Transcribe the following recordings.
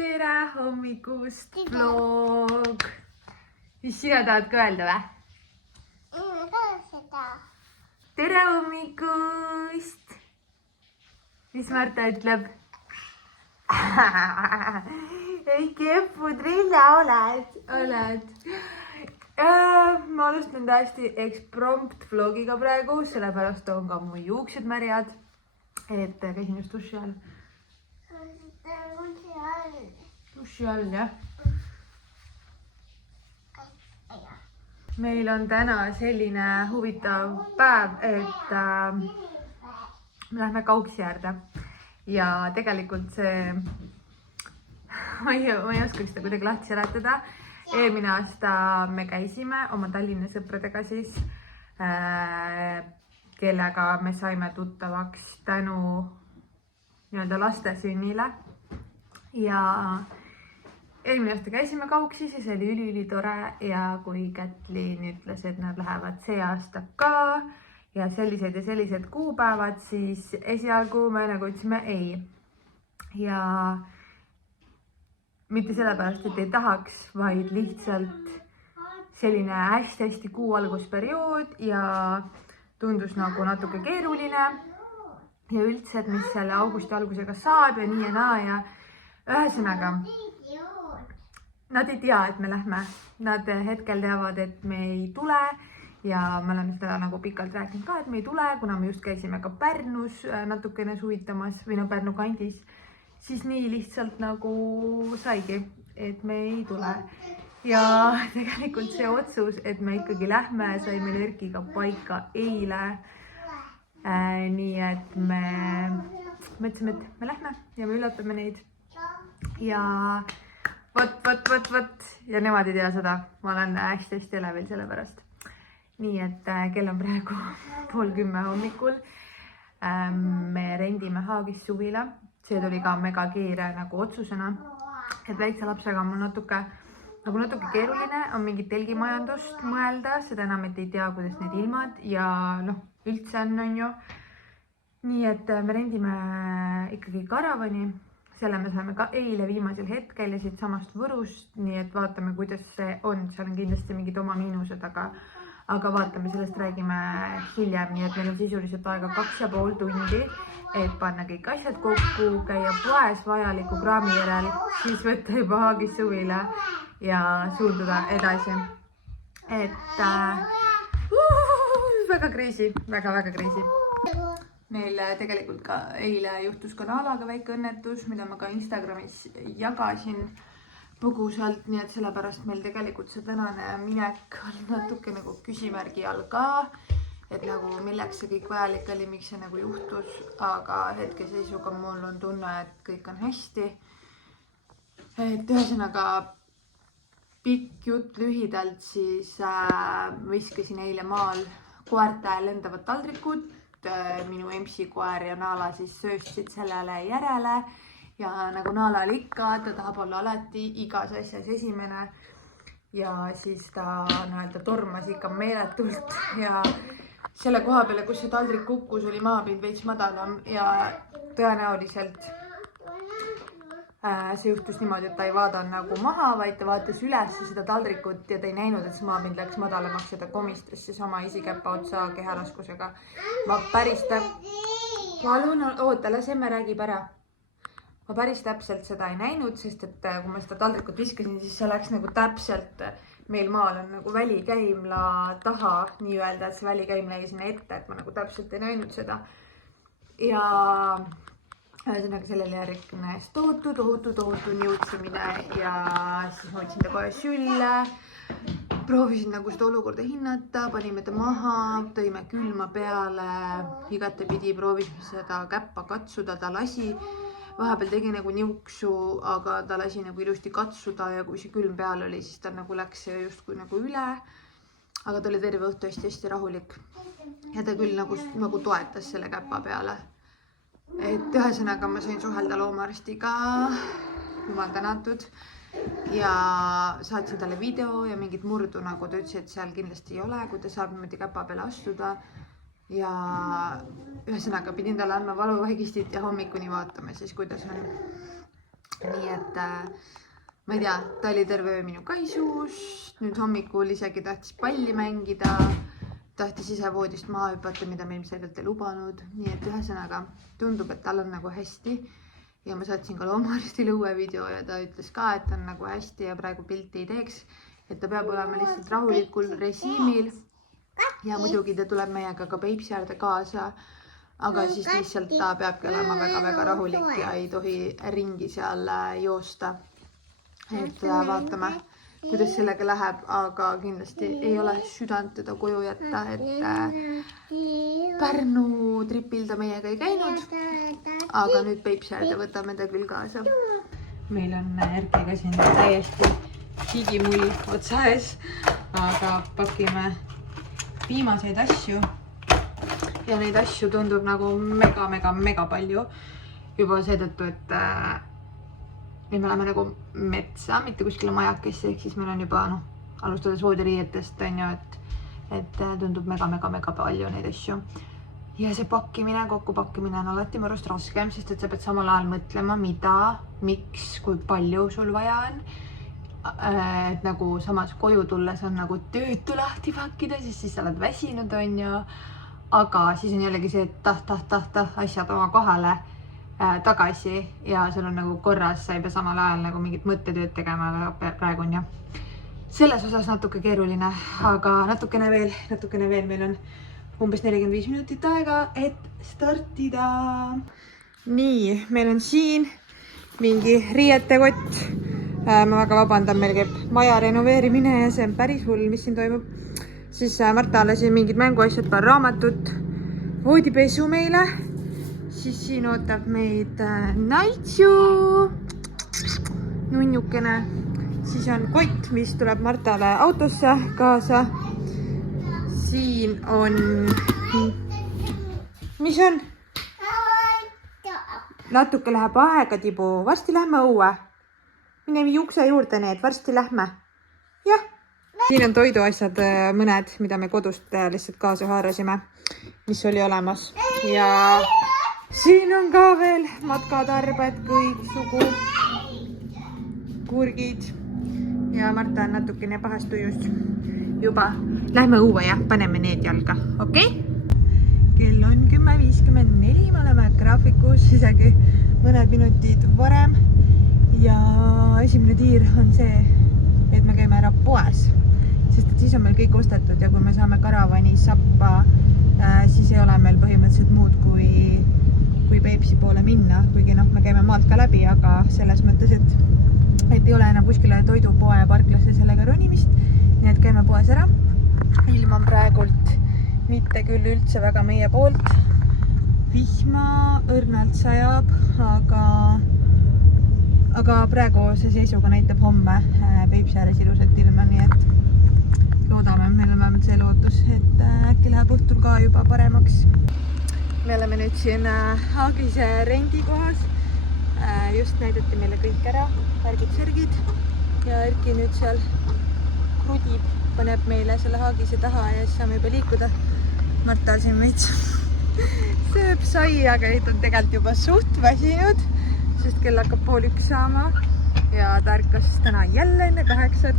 tere hommikust vlog. Mis sina tahad ka öelda või? Tere hommikust. Mis Marta ütleb? Õige pudrilla oled. Ma alustan täiesti eksprompt vlogiga praegu, sellepärast on ka mu juuksed märjad. Et käisin just duši all. Duši all, jah. Meil on täna selline huvitav päev, et me lähme Kauksi äärde. Ja tegelikult see, ma ei oskaks seda kuidagi lahti seletada. Eelmine aasta me käisime oma Tallinna sõpradega siis, kellega me saime tuttavaks tänu nii-öelda laste sünnile. Ja eelmine aasta käisime Kauksis ja see oli üli tore ja kui Kätlin ütles, et nad lähevad see aasta ka ja sellised kuupäevad, siis esialgu me nagu ütlesime ei. Ja mitte sellepärast, et ei tahaks, vaid lihtsalt selline hästi kuu algusperiood ja tundus nagu natuke keeruline ja üldse, et mis selle augusti algusega saab ja nii ja naa ja ühesõnaga. Nad ei tea, et me lähme. Nad hetkel teavad, et me ei tule ja me oleme seda nagu pikalt rääkinud ka, et me ei tule, kuna me just käisime ka Pärnus natukene suvitamas või Pärnu kandis, siis nii lihtsalt nagu saigi, et me ei tule. Ja tegelikult see otsus, et me ikkagi lähme, sai meil Erkiga paika eile. Nii et me mõtlesime, et me lähme ja me üllatame neid. Ja võt. Ja nemad ei tea seda. Ma olen hästi elevil selle pärast. Nii et kell on praegu 9:30 hommikul. Me rendime Haagis suvila. See tuli ka mega kiire nagu otsusena. Et väikse lapsega on mul natuke keeruline on mingit telgimajandust mõelda, seda enam, et ei tea, kuidas need ilmad ja üldse on ju. Nii et me rendime ikkagi karavani, selle me saime ka eile viimasel hetkel ja siit samast Võrust, nii et vaatame, kuidas see on. Seal on kindlasti mingid oma miinused, aga vaatame, sellest räägime hiljem, nii et meil on sisuliselt aega 2,5 tundi, et panna kõik asjad kokku, käia poes vajaliku kraami järel, siis võtta juba Haagis suvila ja suunduda edasi. Et väga crazy, väga crazy. Meil tegelikult ka eile juhtus ka Naalaga väike õnnetus, mida ma ka Instagramis jagasin põgusalt, nii et sellepärast meil tegelikult see tänane minek on natuke nagu küsimärgi all ka, et nagu milleks see kõik vajalik oli, miks see nagu juhtus, aga hetkeseisuga mul on tunne, et kõik on hästi. Et ühesõnaga pikk jutt lühidalt, siis viskasin eile maal koerte lendavad taldrikud, minu MC koer ja Naala siis sööstsid sellele järele ja nagu Naala oli ikka, ta tahab olla alati igas asjas esimene ja siis ta nii-öelda tormas ikka meeletult ja selle koha peale, kus see taldrik kukkus, oli maapind veits madalam ja tõenäoliselt see juhtus niimoodi, et ta ei vaadanud nagu maha, vaid ta vaatas üles seda taldrikut ja ta ei näinud, et see maapind läks madalamaks ja ta komistas siis oma esikäpa otsa keharaskusega. Ma päris palun, oota, las emme räägib ära. Ma päris täpselt seda ei näinud, sest et kui ma seda taldrikut viskasin, siis see läks nagu täpselt, meil maal on nagu välikäimla taha nii-öelda, et see välikäim lägi sinna ette, et ma nagu täpselt ei näinud seda. Ja ühesõnaga sellele järgnes tohutu niutsimine ja siis ma võtsin ta kohe sülle, proovisin nagu seda olukorda hinnata, panime ta maha, tõime külma peale, igatepidi proovisime seda käppa katsuda, ta lasi, vahepeal tegi nagu niuksu, aga ta lasi nagu ilusti katsuda ja kui see külm peal oli, siis ta nagu läks justkui nagu üle, aga ta oli terve õhtu hästi rahulik ja ta küll nagu toetas selle käppa peale. Et ühesõnaga ma sain suhelda loomaarstiga, jumal tänatud, ja saatsin talle video ja mingit murdu, nagu ta ütles, et seal kindlasti ei ole, kui ta saab niimoodi käpa peale astuda. Ja ühesõnaga pidin talle andma valuvaigistit ja hommikuni vaatame siis, kuidas on. nii et ma ei tea, ta oli terve öö minu kaisus, nüüd hommikul isegi tahtis palli mängida, tahtis ise voodist maha hüpata, mida me ilmselgelt ei lubanud. Nii et ühesõnaga tundub, et tal on nagu hästi ja ma saatsin ka loomaarstile uue video ja ta ütles ka, et on nagu hästi ja praegu pilti ei teeks, et ta peab olema lihtsalt rahulikul režiimil ja muidugi ta tuleb meiega ka Peipsi äärde kaasa, aga siis lihtsalt ta peabki olema väga-väga rahulik ja ei tohi ringi seal joosta. Et vaatame, kuidas sellega läheb, aga kindlasti ei ole südant teda koju jätta, et Pärnu tripil ta meiega ei käinud, aga nüüd Peipsi äärde võtame ta küll kaasa. Meil on Erkiga siin täiesti higimull otsa ees, aga pakime viimaseid asju ja neid asju tundub nagu mega palju juba seetõttu, et nüüd me oleme nagu metsa, mitte kuskile majakesse, ehk siis meil on juba alustades voodiriietest on ju, et tundub mega palju neid asju. Ja see pakkimine, kokkupakkimine on alati mõrust raskem, sest et sa pead samal ajal mõtlema, mida, miks, kui palju sul vaja on. Et nagu samas koju tulles on nagu töötu lahti pakkida, siis sa oled väsinud on ju, aga siis on jällegi see, et asjad oma kohale tagasi ja sul on nagu korras, sa ei pea samal ajal nagu mingit mõttetööd tegema praegu on ju. Selles osas natuke keeruline, aga natukene veel, meil on umbes 45 minutit aega, et startida. Nii, meil on siin mingi riietekott. Ma väga vabandan, meil käib maja renoveerimine ja see on päris hull, mis siin toimub. Siis Marta lasi mingid mänguasjad, paar raamatut, voodipesu meile. Siis siin ootab meid Naitsu, nunnukene. Siis on kott, mis tuleb Martale autosse kaasa. Siin on... Mis on? Natuke läheb aega, Tibu. Varsti lähme õue. Mine vii ukse juurde need, varsti lähme. Jah. Siin on toiduasjad mõned, mida me kodust lihtsalt kaasa haarasime, mis oli olemas. Ja siin on ka veel matkatarbed, kõik sugu, kurgid. Ja Marta on natukene pahast tujust juba. Lähme õue ja paneme need jalga, okei? Kell on 10:54, me oleme graafikus isegi mõned minutid varem. Ja esimene tiir on see, et me käime ära poes, sest et siis on meil kõik ostetud ja kui me saame karavani sappa, siis ei ole meil põhimõtteliselt muud kui Peipsi poole minna, kuigi me käime maalt ka läbi, aga selles mõttes, et ei ole enam kuskile toidupoe parklasse sellega ronimist, nii et käime poes ära. Ilm on praegult mitte küll üldse väga meie poolt, vihma õrnalt sajab, aga praegu see seisuga näitab homme Peipsi ääres ilusat ilma, nii et loodame, meil on vähemalt see lootus, et äkki läheb õhtul ka juba paremaks. Me oleme nüüd siin Haagise rendikohas, just näidati meile kõik ära, värgid-särgid ja Erki nüüd seal krudib, paneb meile selle Haagise taha ja siis saame juba liikuda. Marta siin meid sööb sai, aga nüüd on tegelikult juba suht väsinud, sest kell hakkab 1:30 saama ja ta ärkas täna jälle enne 8.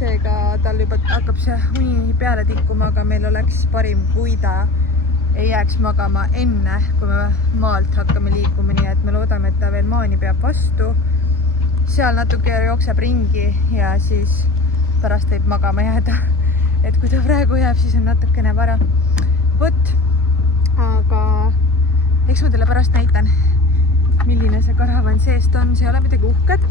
Seega tal juba hakkab see uni peale tikkuma, aga meil oleks parim, kui ta ei jääks magama enne, kui me maalt hakkame liikuma, nii et me loodame, et ta veel maani peab vastu. Seal natuke jookseb ringi ja siis pärast võib magama jääda. Et kui ta praegu jääb, siis on natukene vara. Võt, aga eks ma teile pärast näitan, milline see karavan seest on. See ei ole midagi uhket,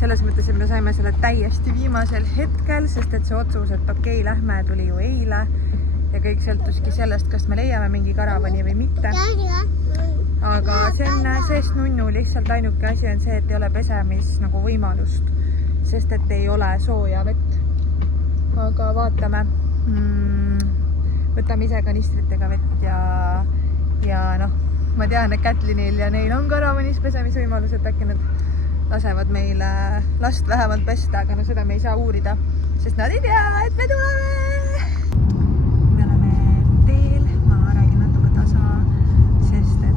selles mõttes, et me saime selle täiesti viimasel hetkel, sest et see otsus, et okei, lähme, tuli ju eile ja kõik sõltuski sellest, kas me leiame mingi karavani või mitte. Aga see on seest nunnu, lihtsalt ainuke asi on see, et ei ole pesemis nagu võimalust, sest et ei ole sooja vett. Aga vaatame, võtame ise kanistritega vett ja noh, ma tean, et Kätlinil ja neil on karavanis pesemisvõimalus, et äkki nad lasevad meile last vähemalt pesta, aga no seda me ei saa uurida, sest nad ei tea, et me tuleme. Me oleme teel, ma räägin natuke tasa, sest et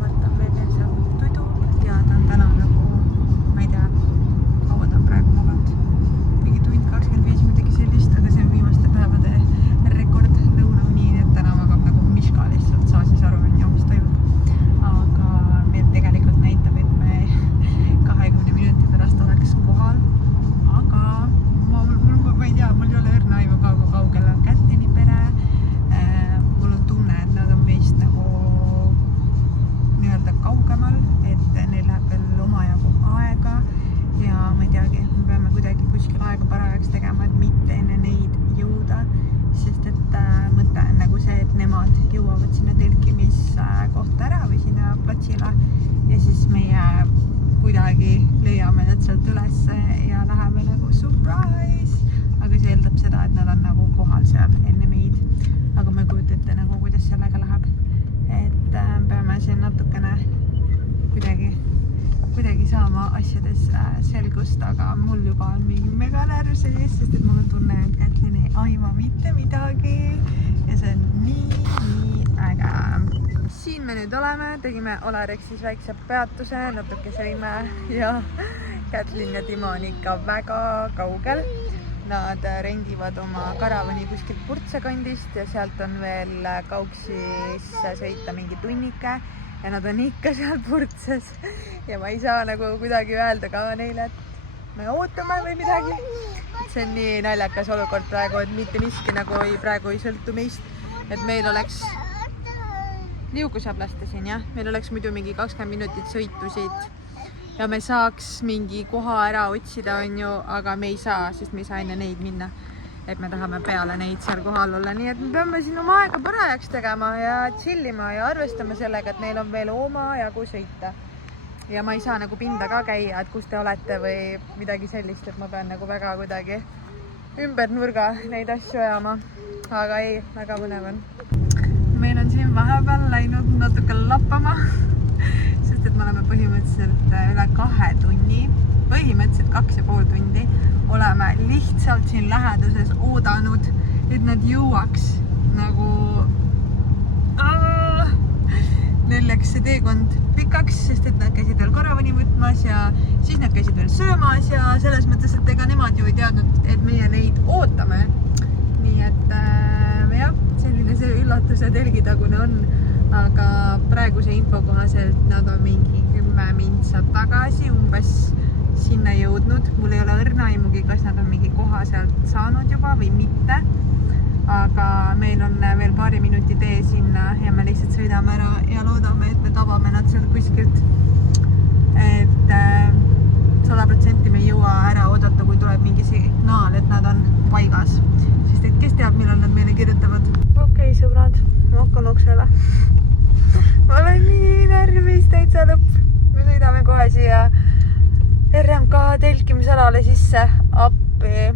Marta veel seal tudub ja ta on täna nagu nemad jõuavad sinna telkimiskohta ära või sinna platsile ja siis meie kuidagi leiame nad sealt ülesse ja läheme nagu surprise, aga see eeldab seda, et nad on nagu kohal seal enne meid, aga ma ei kujuta ette nagu, kuidas sellega läheb, et peame siin natukene kuidagi saama asjades selgust, aga mul juba on mingi mega närv sees, sest et mul on tunne, et Kätlin ei aima mitte midagi ja see on nii äge. Siin me nüüd oleme, tegime Olarexis väikse peatuse, natuke sõime ja Kätlin ja Timo on ikka väga kaugel. Nad rendivad oma karavani kuskilt Purtse kandist ja sealt on veel Kauksis sõita mingi tunnike ja nad on ikka seal Purtses ja ma ei saa nagu kuidagi öelda ka neile, et me ootame või midagi. See on nii naljakas olukord praegu, et mitte miski nagu praegu ei sõltu meist, et meil oleks liugu saab lasta siin, jah. Meil oleks muidu mingi 20 minutit sõitu siit ja me saaks mingi koha ära otsida, on ju, aga me ei saa, sest me ei saa enne neid minna. Et me tahame peale neid seal kohal olla, nii et me peame siin oma aega parajaks tegema ja chillima ja arvestama sellega, et neil on veel oma jagu sõita. Ja ma ei saa nagu pinda ka käia, et kus te olete või midagi sellist, et ma pean nagu väga kuidagi ümber nurga neid asju ajama. Aga ei, väga põnev on. Meil on siin vahepeal läinud natuke lappama, sest et me oleme põhimõtteliselt üle 2 tunni, põhimõtteliselt 2,5 tundi oleme lihtsalt siin läheduses oodanud, et nad jõuaks nagu neil läks see teekond pikaks, sest et nad käisid veel karavani võtmas ja siis nad käisid veel söömas ja selles mõttes, et ega nemad ju ei teadnud, et meie neid ootame. Nii et jah, selline see üllatuse telgitagune on, aga praeguse info kohaselt nad on mingi 10 mintsa tagasi umbes sinna jõudnud. Mul ei ole õrna aimugi, kas nad on mingi koha sealt saanud juba või mitte. Aga meil on veel paari minuti tee sinna ja me lihtsalt sõidame ära ja loodame, et me tabame nad seal kuskilt. Et 100% me ei jõua ära oodata, kui tuleb mingi signaal, et nad on paigas. Sest et kes teab, millal nad meile kirjutavad. Okei, sõbrad, ma hakkan oksele. Ma olen nii närvis, täitsa lõpp. Me sõidame kohe siia RMK telkimisalale sisse appi.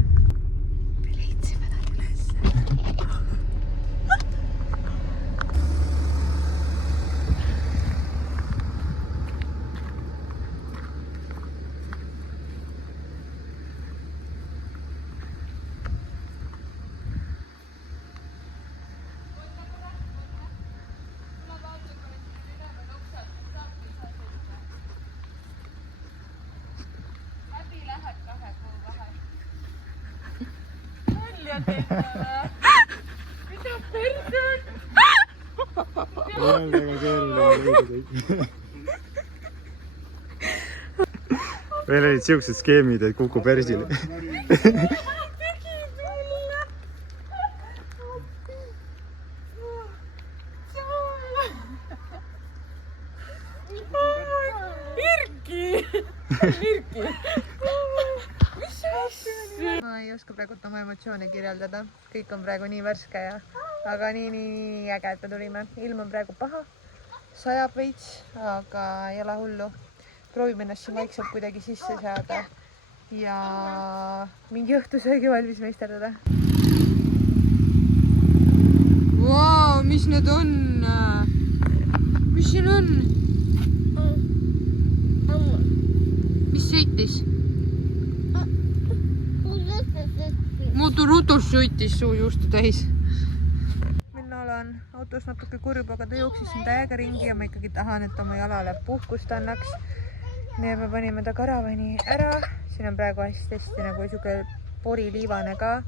Me leidsime nad üles. Mida perse? Meil olid siuksed skeemid, et kuku persile. Irki! Ma ei oska praegu oma emotsioone kirjeldada. Kõik on praegu nii värske ja aga nii äge, et me tulime. Ilm on praegu paha, sajab veits, aga ei ole hullu. Proovime ennast siin vaikselt kuidagi sisse saada ja mingi õhtusöögi valmis meisterdada. Vau, mis need on? Mis siin on? Mis sõitis? Mootorautos sõitis suu juustu täis. Minna olen autos natuke kurb, aga ta jooksis siin täiega ringi ja ma ikkagi tahan, et oma jalale puhkust annaks. Nii me panime ta karavani ära. Siin on praegu hästi nagu suke poriliivane ka.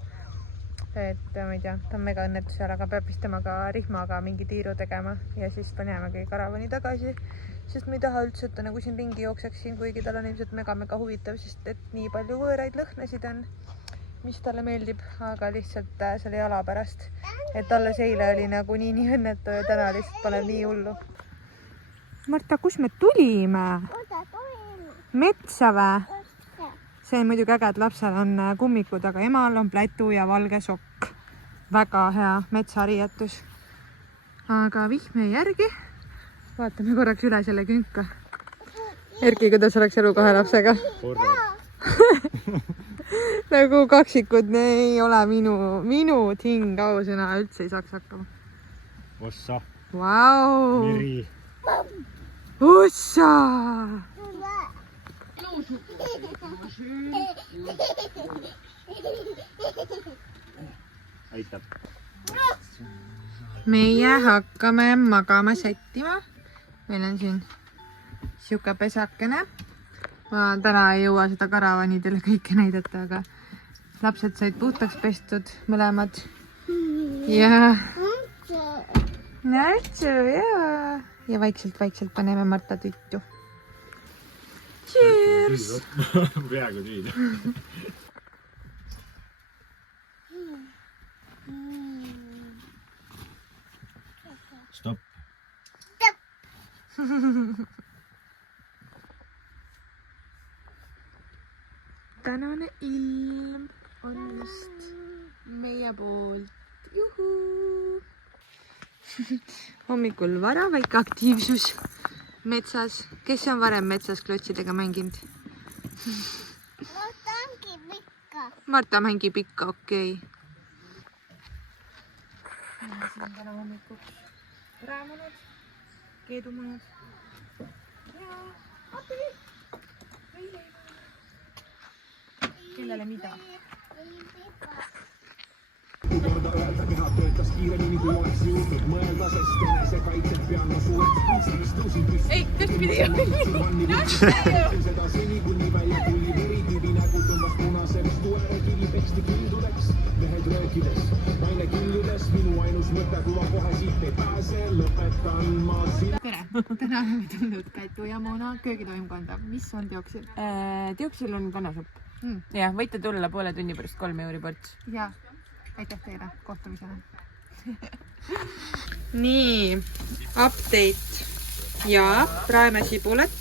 Et ma ei tea, ta on mega õnnetusel, aga peab vist temaga rihmaga mingi tiiru tegema ja siis panemegi karavani tagasi. Sest ma ei taha üldse, et ta nagu siin ringi jookseks siin, kuigi tal on ilmselt mega huvitav, sest et nii palju võõraid lõhnasid on, mis talle meeldib, aga lihtsalt selle jala pärast. Et alles eile oli nagu nii õnnetu ja täna lihtsalt paneb nii hullu. Marta, kus me tulime? Metsa või? See on muidugi äge, et lapsel on kummikud, aga emal on plätu ja valge sokk. Väga hea metsariietus. aga vihm jäi järgi. Vaatame korraks üle selle künka. Erki, kuidas oleks elu 2 lapsega? Nagu kaksikud ei ole minu ting, ausõna üldse ei saaks hakkama. Ossa. Vau! Miri. Ossa! Aitab. Meie hakkame magama sättima. Meil on siin siuke pesakene. Ma täna ei jõua seda karavani teile kõike näidata, aga lapsed said puhtaks pestud mõlemad. Ja näitsu, ja vaikselt paneme Marta tuttu. Cheers! Peaaegu tüüd. Stopp. Tänane ilm on just meie poolt. Juhuu! Hommikul vara väike aktiivsus metsas. Kes on varem metsas klotsidega mänginud? Marta mängib ikka, okei. Siin on täna hommikuks räämunud, keedumunud. Ja abi! Kellele mida? Ei, tõstpidi ei Tere! Täna oleme tulnud Käitu ja Moona köögitoimkonda. Mis on teoksil? Teoksil on kanasupp. Ja võite tulla poole tunni pärast 3 euri ports. Ja aitäh teile kohtumisele. Nii, update ja praeme sibulat.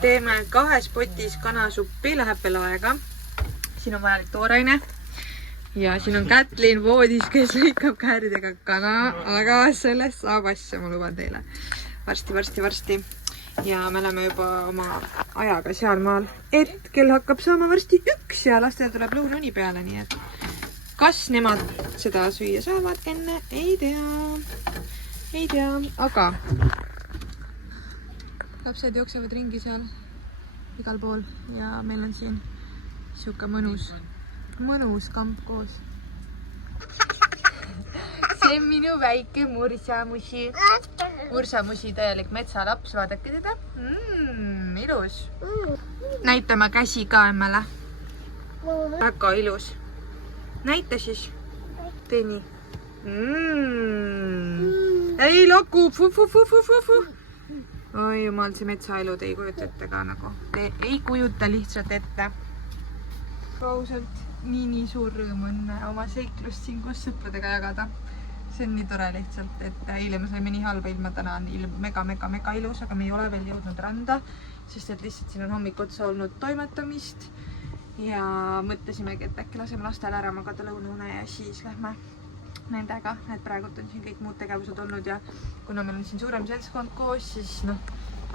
Teeme 2 potis kanasuppi, läheb veel aega. Siin on vajalik tooraine. Ja siin on Kätlin voodis, kes lõikab kääridega kana, aga sellest saab asja, ma luban teile. Varsti. Ja me oleme juba oma ajaga sealmaal, et kell hakkab saama varsti 1 ja lastel tuleb lõunauni peale, nii et kas nemad seda süüa saavad enne, ei tea, aga lapsed jooksevad ringi seal igal pool ja meil on siin siuke mõnus kamp koos. See on minu väike mursamusi. Mursamusi täielik metsalaps, vaadake teda. Ilus. Näitame käsi ka emmele. Väga ilus. Näita siis. Tee nii. Ei loku. Oi jumal, see metsaelu te ei kujuta ette ka nagu. Te ei kujuta lihtsalt ette. Ausalt, nii suur rõõm on oma seiklust siin koos sõpradega jagada. See on nii tore lihtsalt, et eile me saime nii halba ilma, täna on ilm mega ilus, aga me ei ole veel jõudnud randa, sest et lihtsalt siin on hommik otsa olnud toimetamist ja mõtlesimegi, et äkki laseme lastel ära magada lõunaune ja siis lähme nendega, et praegult on siin kõik muud tegevused olnud ja kuna meil on siin suurem seltskond koos, siis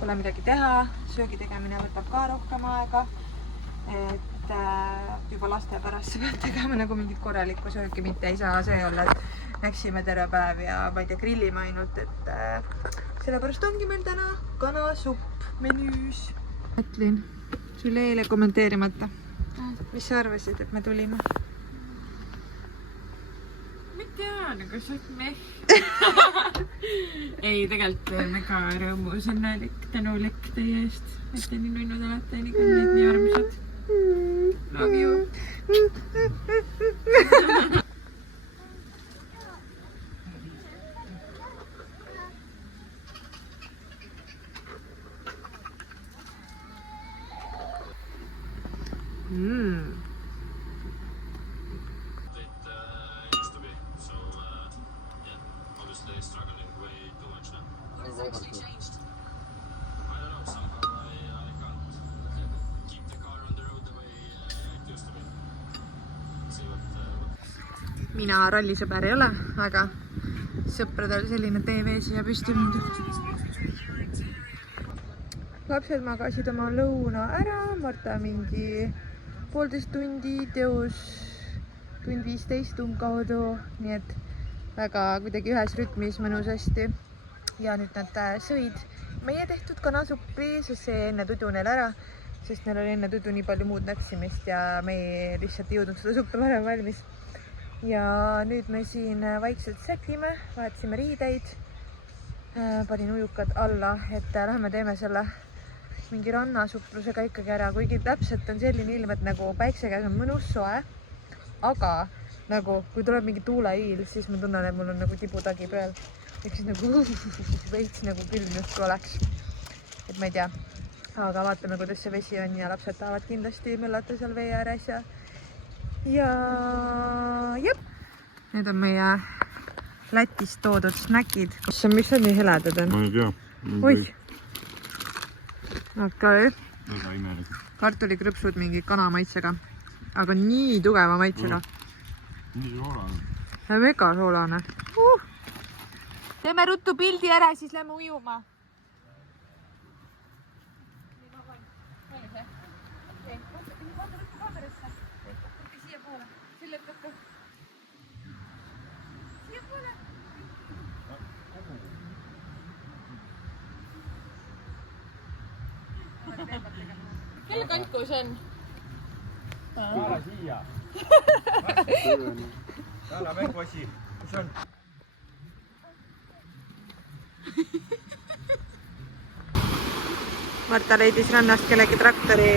pole midagi teha, söögi tegemine võtab ka rohkem aega, et juba laste pärast sa pead tegema nagu mingit korralikku sööki, mitte ei saa see olla, et läksime terve päev ja ma ei tea, grillime ainult, et sellepärast ongi meil täna kanasupp menüüs. Kätlin, sul eile kommenteerimata. Mis sa arvasid, et me tulime? Ma ei tea, nagu sa oled meh. Ei, tegelikult mega rõõmus, õnnelik, tänulik teie eest. Et te nii nunnud olete, nii kallid, nii armsad. Love you. Mina rallisõber ei ole, aga sõpradel selline TV siia püsti mindud. Lapsed magasid oma lõuna ära, Marta mingi 1,5 tundi teos, 1:15 umbkaudu, nii et väga kuidagi ühes rütmis mõnusasti. Ja nüüd nad sõid meie tehtud kanasuppi, sest see enne tudu neil ära, sest neil oli enne tudu nii palju muud näpsimist ja me lihtsalt ei jõudnud seda suppi varem valmis. Ja nüüd me siin vaikselt sätime, vahetasime riideid, panin ujukad alla, et lähme teeme selle mingi rannasuprusega ikkagi ära, kuigi täpselt on selline ilm, et nagu päikse käes on mõnus soe, aga nagu kui tuleb mingi tuuleiil, siis ma tunnen, et mul on nagu tibutagi peal. Ehk siis nagu veits nagu külm justkui oleks. Et ma ei tea, aga vaatame, kuidas see vesi on ja lapsed tahavad kindlasti möllata seal vee ääres ja jep. Need on meie Lätist toodud snäkid. Mis on nii heledad on? Ma ei tea. Oih. Okei. Väga imelik. Kartulikrõpsud mingi kanamaitsega, aga nii tugeva maitsega. Nii soolane. Mega soolane. Teeme ruttu pildi ära, siis lähme ujuma. Kelle kantku see on? Kaala siia. Kaala mänguasi. Kus on? Marta leidis rannast kellegi traktori.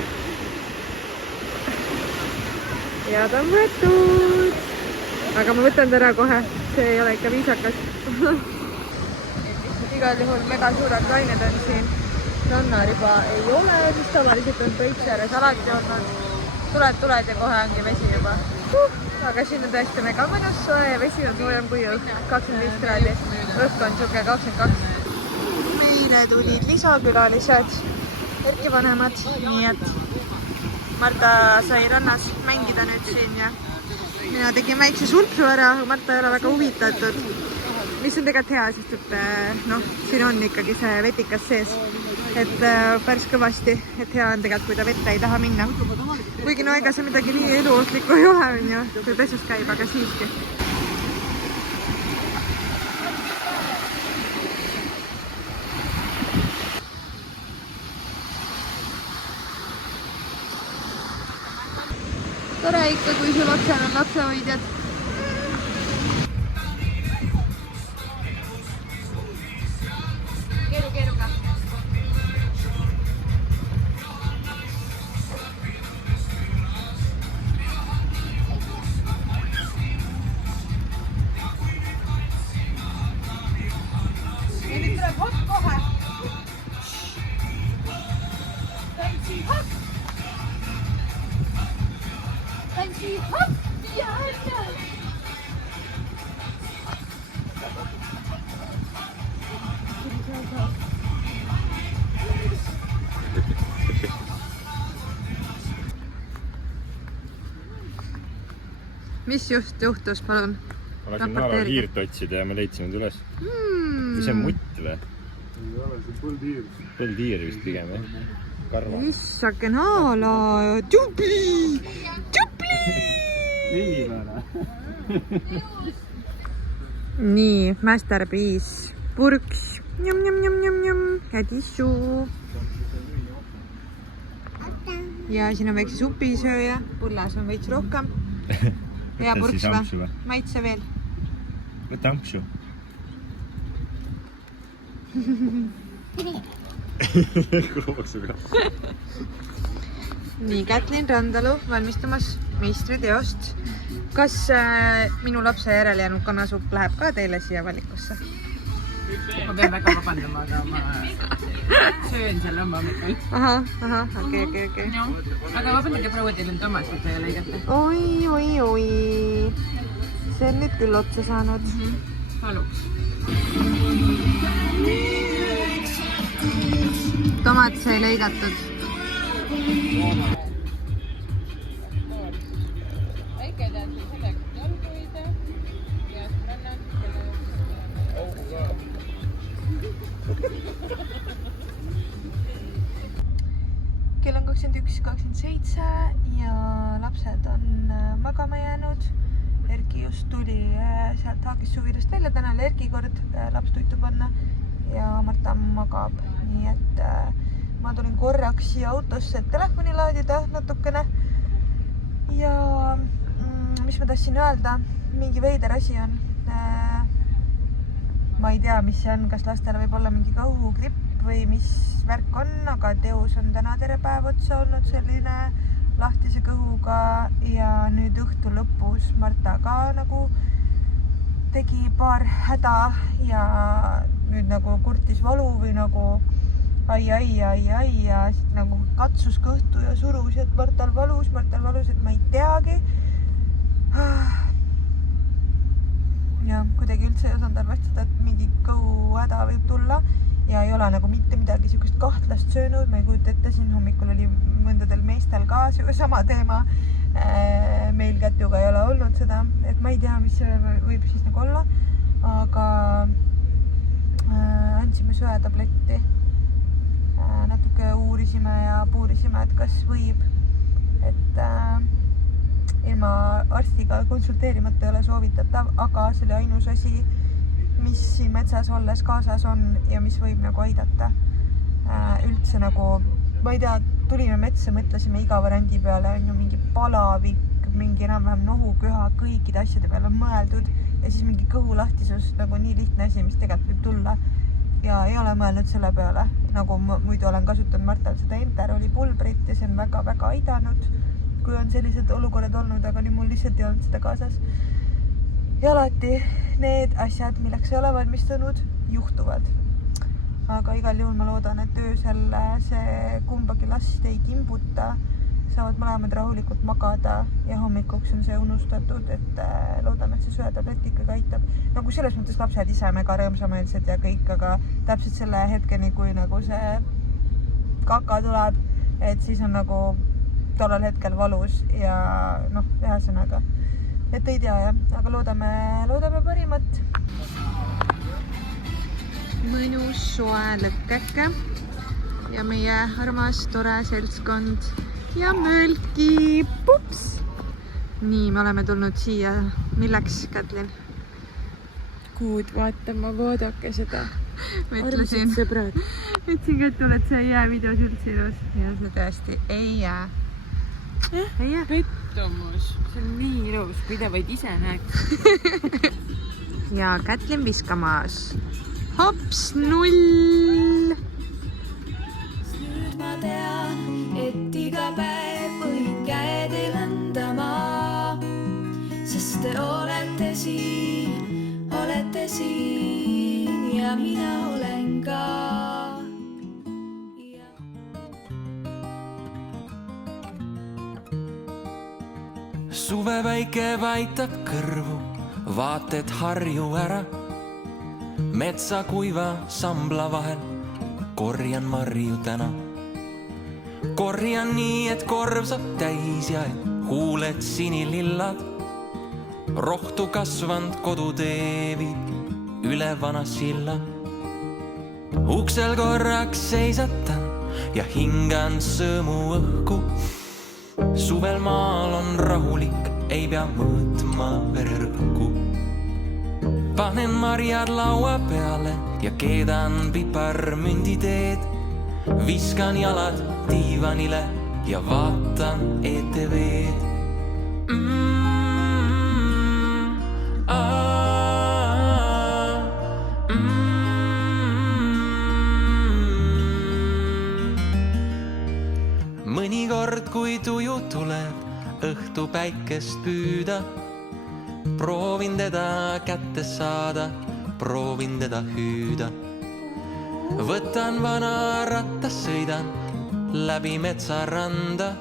Ja ta on võetud. Aga ma võtan ta ära kohe. See ei ole ikka viisakas. Igal juhul mega suured lained on siin. Rannariba ei ole, siis tavaliselt on põiks ääres alati olnud. Tuled ja kohe ongi vesi juba. Aga siin on tõesti mega mõnus soe ja vesi on soojem kui õhk. 25 kraadi. Õhk on siuke 22. Meile tulid lisakülalised, Erki vanemad, nii et Marta sai rannas mängida nüüd siin ja mina tegin väikse sulpsu ära, Marta ei ole väga huvitatud, mis on tegelikult hea, sest et noh, siin on ikkagi see vetikas sees, et päris kõvasti, et hea on tegelikult, kui ta vette ei taha minna. Kuigi no ega see midagi nii eluohtlikku ei ole, on ju, kui pesus käib, aga siiski. Tore ikka, kui su lapsel on lapsehoidjad. Keeru ka. Ja nüüd tuleb hopp kohe. Tantsi hopp! Tantsi hopp! Ja! Mis just juhtus, palun? Alasin Naara hiirt otsida ja me leidsime ta üles. Või see on mutt või? Ei ole, see on põldhiir. Põldhiir vist pigem, jah? Karva. Issake naala! Tupli! Tupli! Neli peale. Nii, masterpiece. Purks. Njam. Ja tissu. Ja siin on väikse supisööja. Pullas on veits rohkem. Ja purks või? Maitse veel. Võta ampsu. Nii, Kätlin Randalu valmistamas meistriteost. Kas minu lapse järele jäänud kannasupp läheb ka teile siia valikusse? Ma pean väga vabandama, aga ma söön selle oma mikkel. Aha, okei. Aga vabandage, proua, teil on tomatid ja lõigata. Oi. See on nüüd küll otsa saanud. Paluks. Tomat sai lõigatud. Väike tead selleks jalgu hoida ja rannan. magama jäänud. Erki just tuli sealt Haagis suvidest välja, täna oli Erki kord laps tuitu panna ja Marta magab. Nii et ma tulin korraks siia autosse, et telefoni laadida natukene. Ja mis ma tahtsin öelda, mingi veider asi on. Ma ei tea, mis see on, kas lastel võib olla mingi kõhugripp või mis värk on, aga Teus on täna terve päev otsa olnud selline lahtise kõhuga ja nüüd õhtu lõpus Marta ka nagu tegi paar häda ja nüüd nagu kurtis valu või nagu ai ja siis nagu katsus kõhtu ja surus, et Martal valus, et ma ei teagi. Ja kuidagi üldse ei osanud arvestada, et mingi kõhu häda võib tulla ja ei ole nagu mitte midagi sihukest kahtlast söönud. Ma ei kujuta ette, siin hommikul oli mõndadel meestel ka sama teema. Meil Kätjuga ei ole olnud seda, et ma ei tea, mis see võib siis nagu olla, aga andsime söetabletti. Natuke uurisime ja puurisime, et kas võib, et ilma arstiga konsulteerimata ei ole soovitatav, aga see oli ainus asi, mis siin metsas olles kaasas on ja mis võib nagu aidata. Üldse nagu, ma ei tea, tulime metsa, mõtlesime iga variandi peale, on ju mingi palavik, mingi enam-vähem nohuköha, kõikide asjade peale on mõeldud ja siis mingi kõhulahtisus nagu nii lihtne asi, mis tegelikult võib tulla ja ei ole mõelnud selle peale, nagu muidu olen kasutanud Martal seda Enteroli pulbrit ja see on väga-väga aidanud, kui on sellised olukorrad olnud, aga nüüd mul lihtsalt ei olnud seda kaasas. Ja alati need asjad, milleks ei ole valmistunud, juhtuvad. Aga igal juhul ma loodan, et öösel see kumbagi last ei kimbuta, saavad mõlemad rahulikult magada ja hommikuks on see unustatud, et loodame, et see söetablett ikkagi aitab. Nagu selles mõttes lapsed ise mega rõõmsameelsed ja kõik, aga täpselt selle hetkeni, kui nagu see kaka tuleb, et siis on nagu tollal hetkel valus ja noh, ühesõnaga, et ei tea jah, aga loodame parimat. Mõnus soe lõkkeke ja meie armas tore seltskond ja Mölki, pups! Nii, me oleme tulnud siia. Milleks, Kätlin? Kuud vaatama, vaadake seda. Armsad sõbrad. Ütlesin, Kätul, et see ei jää videos üldse ilus. Ja see tõesti ei jää. Ei jää. Pettumus. See on nii ilus, kui te vaid ise näeks. Ja Kätlin viskamas. Hops, 0! Nüüd ma tean, et iga päev võin käede lendama, sest te olete siin ja mina olen ka. Suvepäike vaitab kõrvu, vaated harju ära. Metsa kuiva sambla vahel korjan marju täna. Korjan nii, et korv saab täis ja et huuled sinilillad. Rohtu kasvand koduteevid üle vana silla. Uksel korraks seisatan ja hingan sõõmu õhku. Suvel maal on rahulik, ei pea mõõtma vererõhku. Panen marjad laua peale ja keedan piparmünditeed. Viskan jalad diivanile ja vaatan ETV-d. Mõnikord, kui tuju tuleb, õhtu päikest püüda. Proovin teda kätte saada, proovin teda hüüda. Võtan vana rattas, sõidan läbi metsaranda.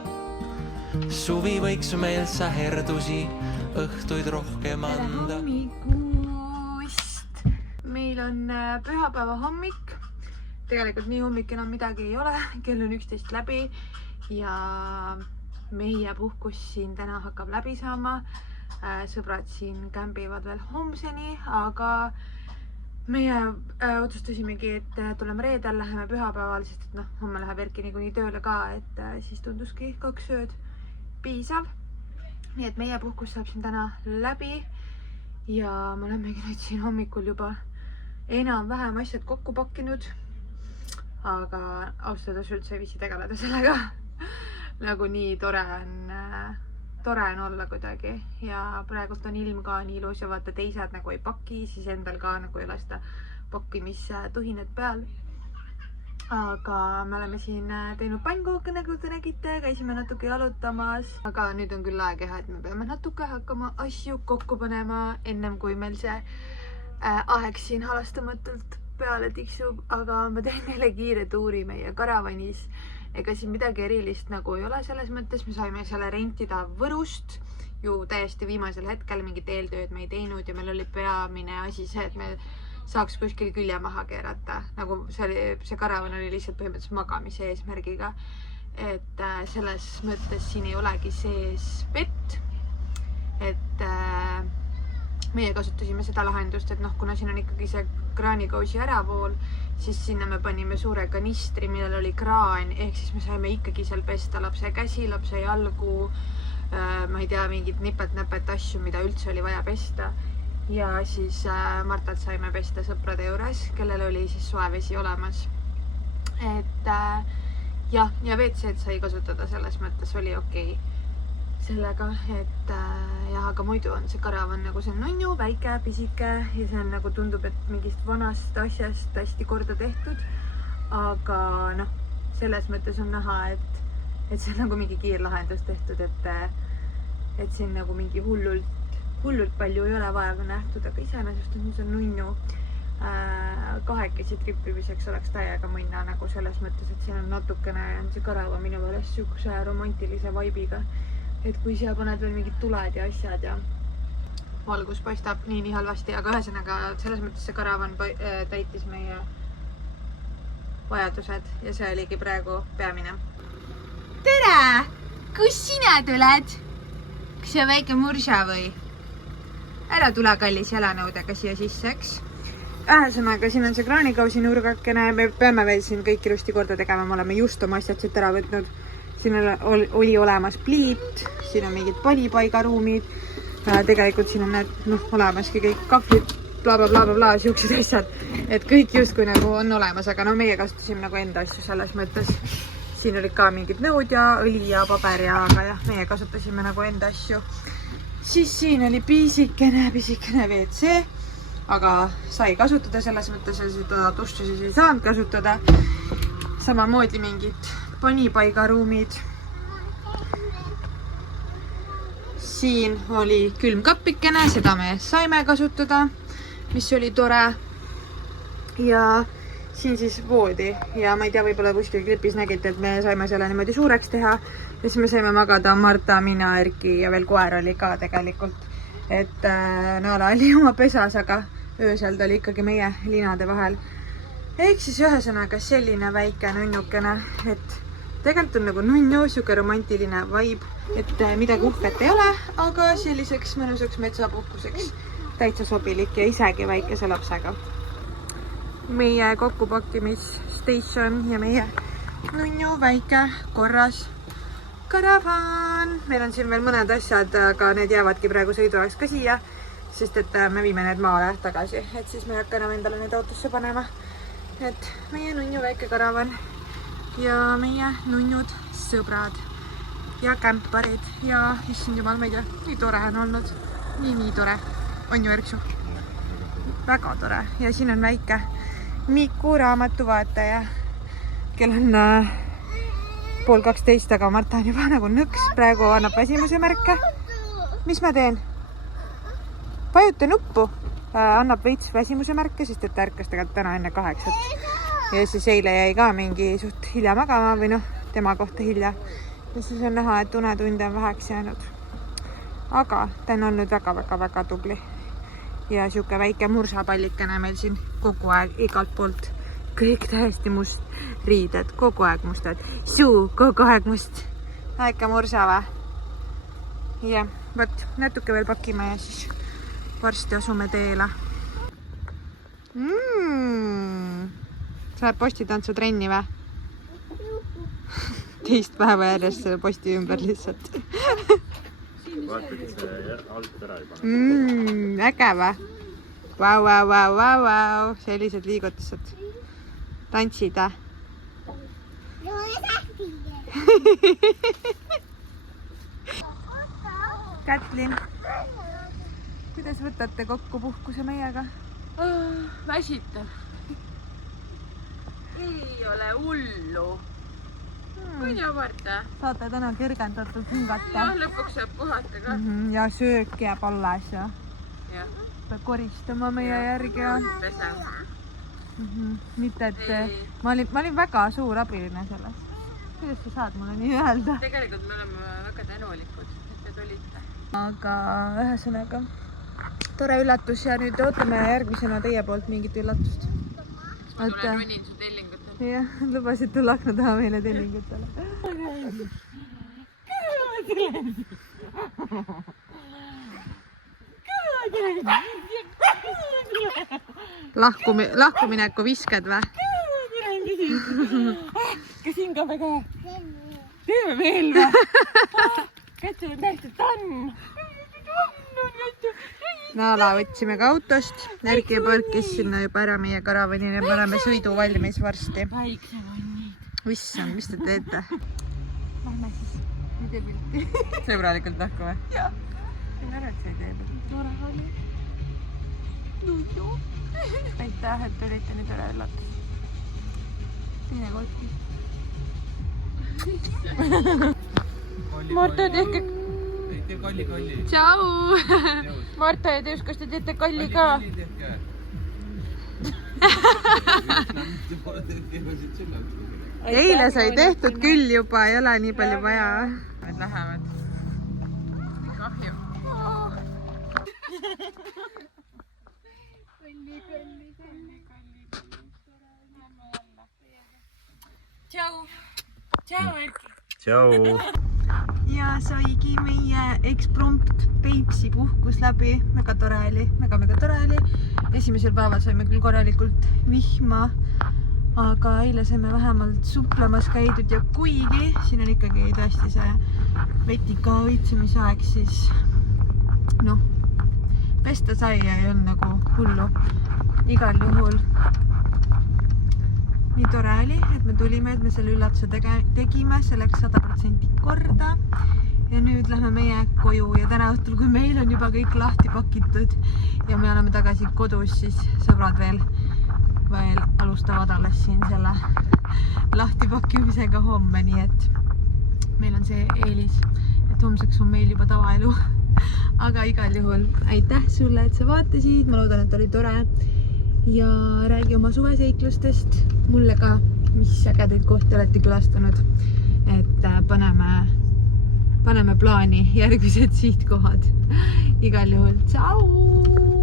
Suvi võiks meil säherdusi õhtuid rohkem anda. Hommikust! Meil on pühapäeva hommik. Tegelikult nii hommik enam midagi ei ole. Kell on 11 läbi ja meie puhkus siin täna hakkab läbi saama. Sõbrad siin kämbivad veel homseni, aga meie otsustasimegi, et tuleme reedel, läheme pühapäeval, sest et homme läheb Erki niikuinii tööle ka, et siis tunduski 2 ööd piisav. nii et meie puhkus saab siin täna läbi ja me olemegi nüüd siin hommikul juba enam-vähem asjad kokku pakkinud. Aga ausalt öeldes üldse ei viisi tegeleda sellega. Nagu nii tore on olla kuidagi ja praegult on ilm ka nii ilus ja vaata teised nagu ei paki, siis endal ka nagu ei ole seda pakkimistuhinet peal. Aga me oleme siin teinud pannkooke, nagu te nägite, käisime natuke jalutamas. Aga nüüd on küll aeg jah, et me peame natuke hakkama asju kokku panema ennem kui meil see aeg siin halastamatult peale tiksub. Aga ma teen meile kiire tuuri meie karavanis. Ega siin midagi erilist nagu ei ole selles mõttes. Me saime selle rentida Võrust ju täiesti viimasel hetkel, mingit eeltööd me ei teinud ja meil oli peamine asi see, et me saaks kuskil külje maha keerata. Nagu see karavan oli lihtsalt põhimõtteliselt magamise eesmärgiga. Et selles mõttes siin ei olegi sees vett. Et meie kasutasime seda lahendust, et kuna siin on ikkagi see kraanikausi äravool, siis sinna me panime suure kanistri, millel oli kraan, ehk siis me saime ikkagi seal pesta lapse käsi, lapse jalgu, ma ei tea, mingid nipet-näpet asju, mida üldse oli vaja pesta. Ja siis Martat saime pesta sõprade juures, kellel oli siis soevesi olemas. Et jah, ja WC-d sai kasutada, selles mõttes oli okei sellega, et jah, aga muidu on see karavan nagu see nunnu, väike, pisike ja see on nagu tundub, et mingist vanast asjast hästi korda tehtud. Aga selles mõttes on näha, et see on nagu mingi kiirlahendus tehtud, et siin nagu mingi hullult palju ei ole vaeva nähtud, aga iseenesest on see nunnu. Kahekesi trippimiseks oleks täiega minna nagu selles mõttes, et siin on natukene see karavan minu meelest sihukese romantilise vaibiga. Et kui siia paned veel mingid tuled ja asjad ja valgus paistab nii halvasti, aga ühesõnaga selles mõttes see karavan täitis meie vajadused ja see oligi praegu peamine. Tere! Kus sina tuled? Kas see on väike mursa või? Ära tule kallis jalanõudega siia sisse, eks? Ühesõnaga, siin on see kraanikausi nurgakene, me peame veel siin kõik ilusti korda tegema, me oleme just oma asjad siit ära võtnud. Siin oli olemas pliit, siin on mingid panipaigaruumid, tegelikult siin on olemaski kõik kahvlid, bla, siuksed asjad, et kõik justkui nagu on olemas, aga meie kasutasime nagu enda asju selles mõttes. Siin olid ka mingid nõud ja õli ja paber ja, aga jah, meie kasutasime nagu enda asju. Siis siin oli pisikene WC, aga sai kasutada selles mõttes, et seda dušuses ei saanud kasutada. Samamoodi mingid panipaigaruumid. Siin oli külmkappikene, seda me saime kasutada, mis oli tore. Ja siin siis voodi ja ma ei tea, võib-olla kuskil klipis nägite, et me saime selle niimoodi suureks teha ja siis me saime magada Marta, mina, Erki ja veel koer oli ka tegelikult. Et Naala oli oma pesas, aga öösel ta oli ikkagi meie linade vahel. Ehk siis ühesõnaga selline väike nunnukene, et tegelikult on nagu nunnu, siuke romantiline vibe, et midagi uhket ei ole, aga selliseks mõnusaks metsapuhkuseks täitsa sobilik ja isegi väikese lapsega. Meie kokkupakkimisstation ja meie nunnu väike korras karavan. Meil on siin veel mõned asjad, aga need jäävadki praegu sõiduajaks ka siia, sest et me viime need maale tagasi, et siis me ei hakka enam endale need autosse panema. Et meie nunnu väike karavan ja meie nunnud sõbrad ja kämparid ja issand jumal, ma ei tea, nii tore on olnud, nii tore, on ju Erksu? Väga tore ja siin on väike Miku raamatuvaataja, kell on 11:30, aga Marta on juba nagu nõks, praegu annab väsimuse märke. Mis ma teen? Vajuta nuppu, annab veits väsimuse märke, sest et ärkas tegelikult täna enne 8. Ja siis eile jäi ka mingi suht hilja magama või tema kohta hilja. Ja siis on näha, et unetunde on väheks jäänud. Aga ta on olnud väga tubli. Ja siuke väike mursapallikene meil siin kogu aeg igalt poolt. Kõik täiesti must, riided kogu aeg mustad, suu kogu aeg must. Väike mursa või? Ja, võt, natuke veel pakime ja siis varsti asume teele. Sa läheb postitantsu-trenni või? Teist päeva järjest selle posti ümber lihtsalt. vaatagi see alt ära ei pane. Äge või? Vau, sellised liigutused. Tantsid, või? Kätlin, kuidas võtate kokku puhkuse meiega? Väsitav. Ei ole hullu. Mõni avarda. Saate täna kergendatud hingata. Ja lõpuks saab puhata ka. Ja söök jääb alles ja Ja. peab koristama meie järgi ja Pesa. mitte, et ma olin väga suur abiline selles. Kuidas sa saad mulle nii öelda? Tegelikult me oleme väga tänulikud, et te tulite. Aga ühesõnaga tore üllatus ja nüüd ootame järgmisena teie poolt mingit üllatust. Ma tulen ronin su tellingutele. Jah, lubasid tulla akna taha meile tellingutele. Lahkumineku viskad või? Kas hinga väga? Teeme veel või? Kätsu on tähtsalt tann. Naala võtsime ka autost. Erki põrkis sinna juba ära meie karavanile. Me oleme sõidu valmis varsti. Päiksevanniid. Issand, mis te teete? Lähme siis. Ei tee pilti. Sõbralikult lahku või? Jah. Siin ära, et sa ei tee pilti. Tore oli. Aitäh, et tulite nii tore üllatus. Teine kotki. Marta, tehke... Tehke kalli. Tšau! Marta ja Teus, kas te teete kalli ka? Eile sai tehtud küll juba, ei ole nii palju vaja. Need lähevad. Kahju. Tšau! Tšau, Erki! Tšau! Ja saigi meie eksprompt Peipsi puhkus läbi. Mega tore oli. Esimesel päeval saime küll korralikult vihma, aga eile saime vähemalt suplemas käidud ja kuigi siin on ikkagi tõesti see vetika õitsemise aeg, siis noh, pesta sai ja ei olnud nagu hullu. Igal juhul nii tore oli, et me tulime, et me selle üllatuse tegime, see läks 100% korda ja nüüd lähme meie koju ja täna õhtul, kui meil on juba kõik lahti pakitud ja me oleme tagasi kodus, siis sõbrad veel alustavad alles siin selle lahtipakkimisega homme, nii et meil on see eelis, et homseks on meil juba tavaelu. Aga igal juhul aitäh sulle, et sa vaatasid, ma loodan, et oli tore. Ja räägi oma suveseiklustest mulle ka, mis ägedaid kohti olete külastanud, et paneme plaani järgmised sihtkohad. Igal juhul, tšau!